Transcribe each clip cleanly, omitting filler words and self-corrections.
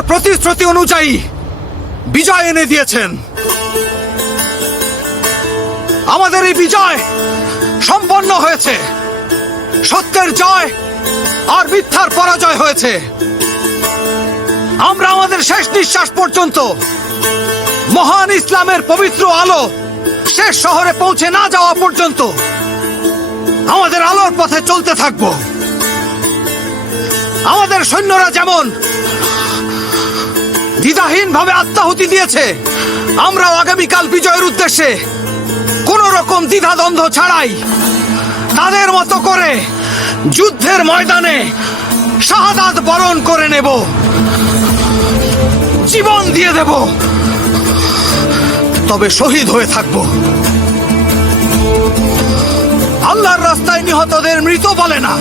তার প্রতিশ্রুতি অনুযায়ী বিজয় এনে দিয়েছেন। আমাদের এই বিজয় সম্পন্ন হয়েছে। সত্যের জয় আর মিথ্যার পরাজয় হয়েছে। আমরা আমাদের শেষ নিঃশ্বাস পর্যন্ত মহান ইসলামের পবিত্র আলো শেষ শহরে পৌঁছে না যাওয়া পর্যন্ত আমাদের আলোর পথে চলতে থাকব। আমাদের সৈন্যরা যেমন দ্বিধাহীনভাবে আত্মাহুতি দিয়েছে, আমরাও আগামীকাল বিজয়ের উদ্দেশ্যে কোন রকম দ্বিধাদ্বন্দ্ব ছাড়াই তাদের মতো করে যুদ্ধের ময়দানে শাহাদাত বরণ করে নেব, জীবন দিয়ে দেব, তবে শহীদ হয়ে থাকব। আল্লাহর রাস্তায় নিহতদের মৃত বলে না।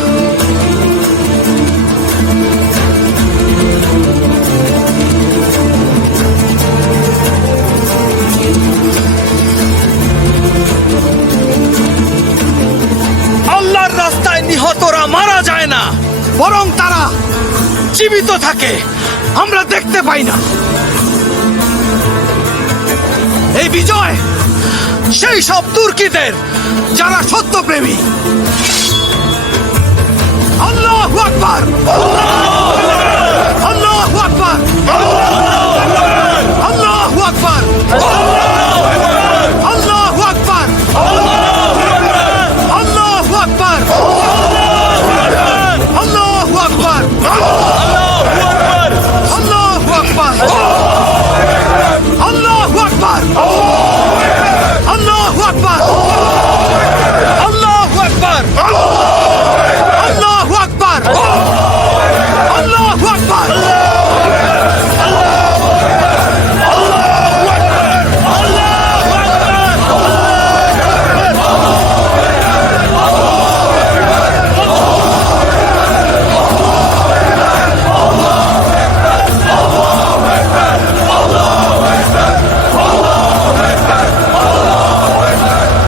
আল্লাহর রাস্তায় নিহতরা মারা যায় না, বরং তারা জীবিত থাকে, আমরা দেখতে পাই না। এই বিজয় সেই সব তুর্কিদের যারা সত্যপ্রেমী। আল্লাহু আকবার।